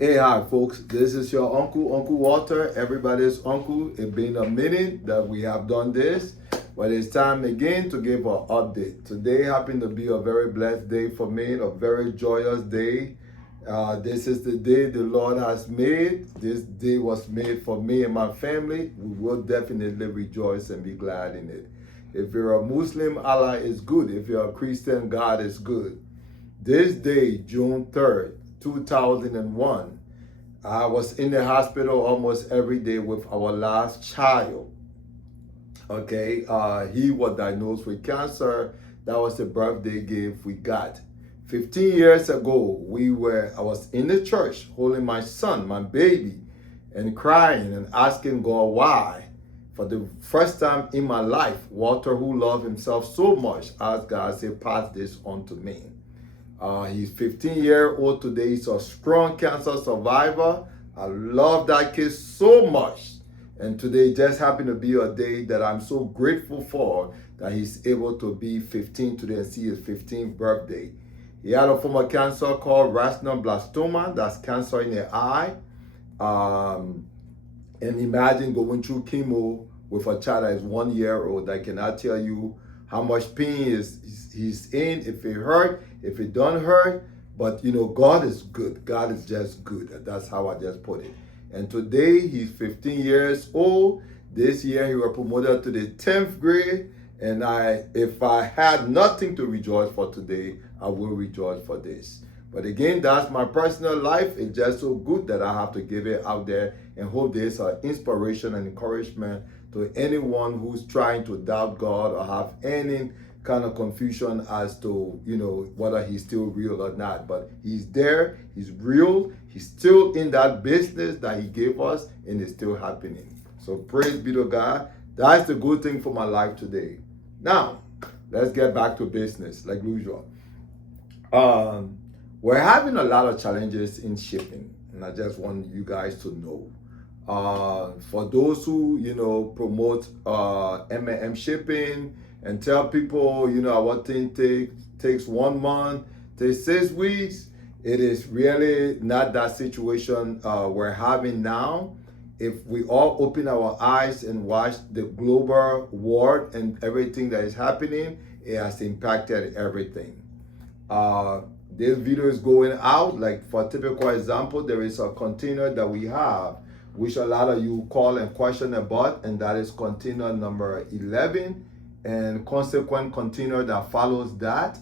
Hey, hi, folks. This is your Uncle Walter, everybody's uncle. It's been a minute that we have done this, but it's time again to give an update. Today happened to be a very blessed day for me, a very joyous day. This is the day the Lord has made. This day was made for me and my family. We will definitely rejoice and be glad in it. If you're a Muslim, Allah is good. If you're a Christian, God is good. This day, June 3rd, 2001, I was in the hospital almost every day with our last child. Okay, he was diagnosed with cancer. That was the birthday gift we got. 15 years ago, I was in the church holding my son, my baby, and crying and asking God why. For the first time in my life, Walter, who loved himself so much, asked God, say, pass this on to me. He's 15-year-old today. He's a strong cancer survivor. I love that kid so much. And today just happened to be a day that I'm so grateful for, that he's able to be 15 today and see his 15th birthday. He had a form of cancer called retinoblastoma. That's cancer in the eye. And imagine going through chemo with a child that is 1 year old. I cannot tell you how much pain he's in, if it hurt, if it don't hurt. But you know, God is good. God is just good. That's how I just put it. And today he's 15 years old. This year he was promoted to the 10th grade. And if I had nothing to rejoice for today, I will rejoice for this. But again, that's my personal life. It's just so good that I have to give it out there and hope there's an inspiration and encouragement to anyone who's trying to doubt God or have any kind of confusion as to, whether he's still real or not. But he's there, he's real, he's still in that business that he gave us, and it's still happening. So praise be to God. That's the good thing for my life today. Now, let's get back to business like usual. We're having a lot of challenges in shipping, and I just want you guys to know. For those who, promote M&M shipping and tell people, our thing takes 1 month, takes 6 weeks, it is really not that situation we're having now. If we all open our eyes and watch the global world and everything that is happening, it has impacted everything. This video is going out, like for typical example, there is a container that we have, which a lot of you call and question about, and that is container number 11, and consequent container that follows that.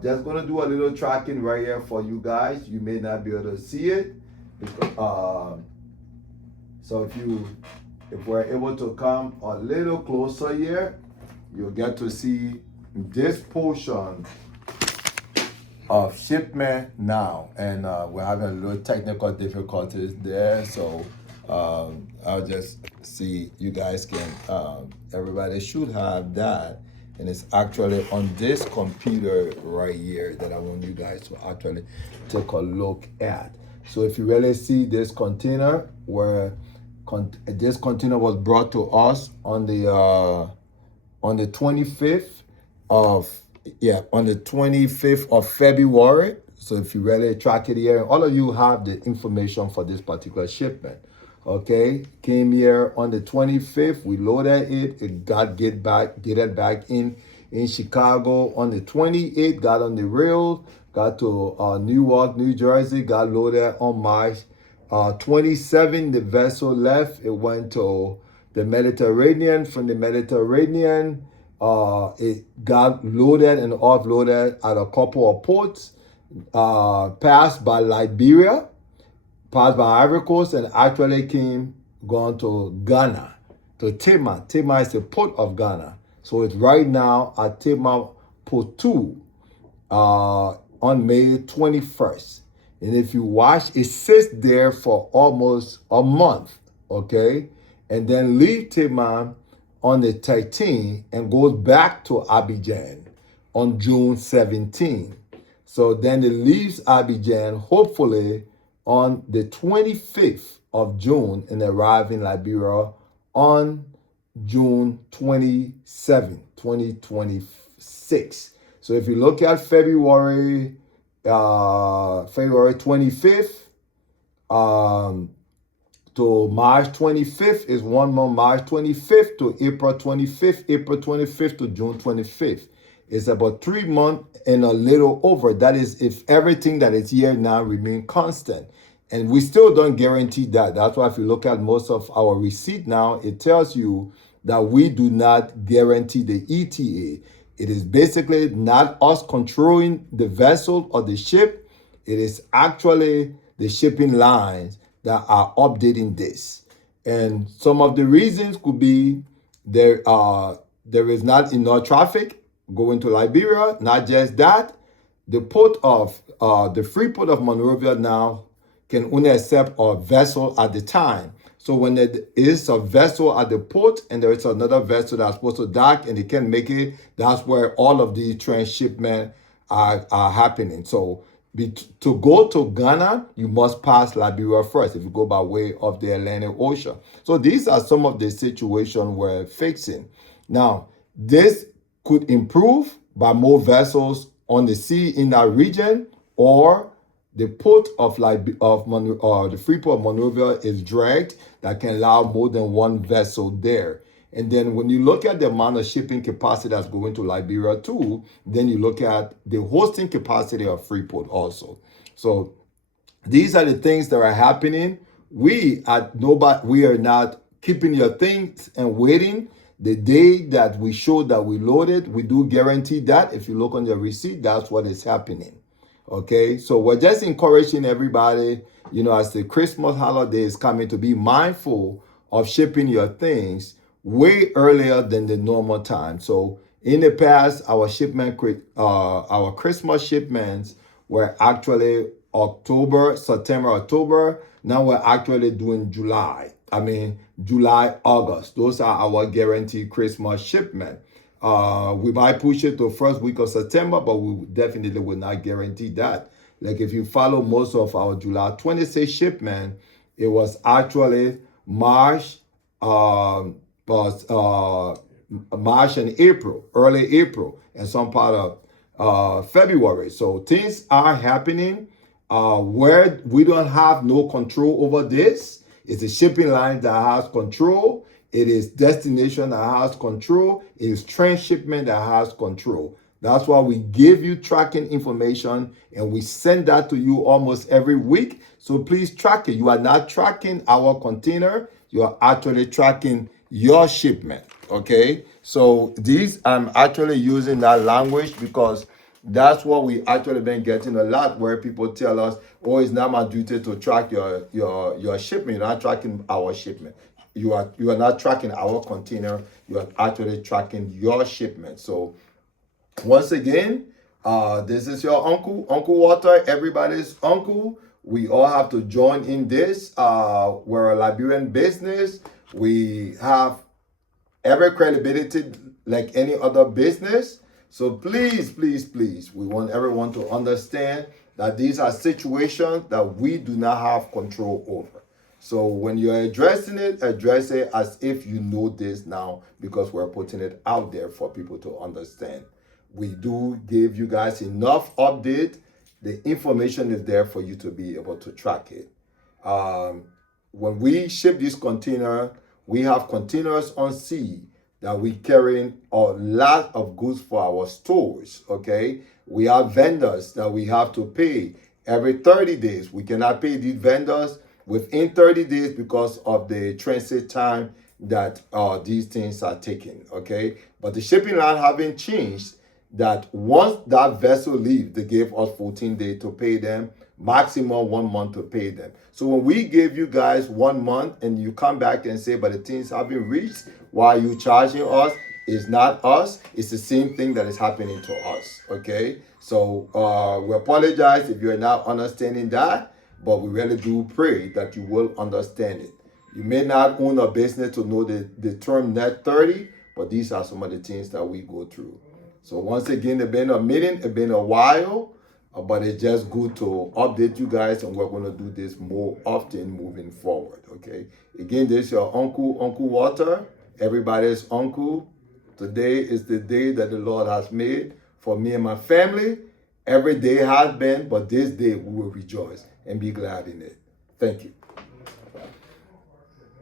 Just gonna do a little tracking right here for you guys. You may not be able to see it, so if we're able to come a little closer here, you'll get to see this portion of shipment now, and we're having a little technical difficulties there, so I'll just see, you guys can, everybody should have that, and it's actually on this computer right here that I want you guys to actually take a look at. So if you really see this container, where this container was brought to us on the 25th of on the 25th of February. So if you really track it here, all of you have the information for this particular shipment. Okay, came here on the 25th. We loaded it. It got get it back in Chicago on the 28th. Got on the rail. Got to Newark, New Jersey. Got loaded on March 27th. The vessel left. It went to the Mediterranean. From the Mediterranean, it got loaded and offloaded at a couple of ports, passed by Liberia, passed by Ivory Coast, and actually gone to Ghana, to Tema. Tema is the port of Ghana. So it's right now at Tema Port 2 on May 21st. And if you watch, it sits there for almost a month, okay? And then leave Tema on the 13th and goes back to Abidjan on June 17th. So then it leaves Abidjan hopefully on the 25th of June and arrive in Liberia on June 27th, 2026. So if you look at February 25th, um, to March 25th is 1 month. March 25th to April 25th, April 25th to June 25th. It's about 3 months and a little over. That is if everything that is here now remain constant. And we still don't guarantee that. That's why if you look at most of our receipt now, it tells you that we do not guarantee the ETA. It is basically not us controlling the vessel or the ship. It is actually the shipping lines that are updating this. And some of the reasons could be there is not enough traffic going to Liberia. Not just that, the free port of Monrovia now can only accept a vessel at the time. So when there is a vessel at the port and there is another vessel that's supposed to dock and they can't make it, that's where all of these transshipment are happening. So to go to Ghana, you must pass Liberia first if you go by way of the Atlantic Ocean. So these are some of the situations we're fixing. Now, this could improve by more vessels on the sea in that region, or the port of the free port of Monrovia is dragged that can allow more than one vessel there. And then when you look at the amount of shipping capacity that's going to Liberia too, then you look at the hosting capacity of Freeport also. So these are the things that are happening. We are not keeping your things and waiting. The day that we show that we loaded, we do guarantee that. If you look on the receipt, that's what is happening. Okay, so we're just encouraging everybody, as the Christmas holiday is coming, to be mindful of shipping your things way earlier than the normal time. So in the past, our Christmas shipments were actually September, October. Now we're actually doing July, August. Those are our guaranteed Christmas shipment. We might push it to first week of September, but we definitely will not guarantee that. Like if you follow most of our July 26 shipment, it was actually March, March and April, early April, and some part of February. So things are happening where we don't have no control over this. It's the shipping line that has control. It is destination that has control. It is transshipment that has control. That's why we give you tracking information and we send that to you almost every week. So please track it. You are not tracking our container. You are actually tracking your shipment. Okay. So I'm actually using that language because that's what we actually been getting a lot, where people tell us, oh, it's not my duty to track your shipment. You're not tracking our shipment. You are not tracking our container. You are actually tracking your shipment. So once again, this is your uncle, Uncle Walter, everybody's uncle. We all have to join in this. We're a Liberian business. We have every credibility like any other business. So please, please, please, we want everyone to understand that these are situations that we do not have control over. So when you're addressing it, address it as if you know this now, because we're putting it out there for people to understand. We do give you guys enough update. The information is there for you to be able to track it. When we ship this container, we have containers on sea that we carrying a lot of goods for our stores, okay? We have vendors that we have to pay every 30 days. We cannot pay these vendors within 30 days because of the transit time that these things are taking, okay? But the shipping line haven't changed, that once that vessel leaves, they give us 14 days to pay them, maximum 1 month to pay them. So when we give you guys 1 month and you come back and say, but the things haven't reached, why are you charging us? It's not us. It's the same thing that is happening to us, okay? So we apologize if you're not understanding that, but we really do pray that you will understand it. You may not own a business to know the term net 30, but these are some of the things that we go through. So once again, it's been a meeting, it's been a while, but it's just good to update you guys, and we're going to do this more often moving forward, okay? Again, this is your uncle, Uncle Walter, everybody's uncle. Today is the day that the Lord has made for me and my family. Every day has been, but this day we will rejoice and be glad in it. Thank you.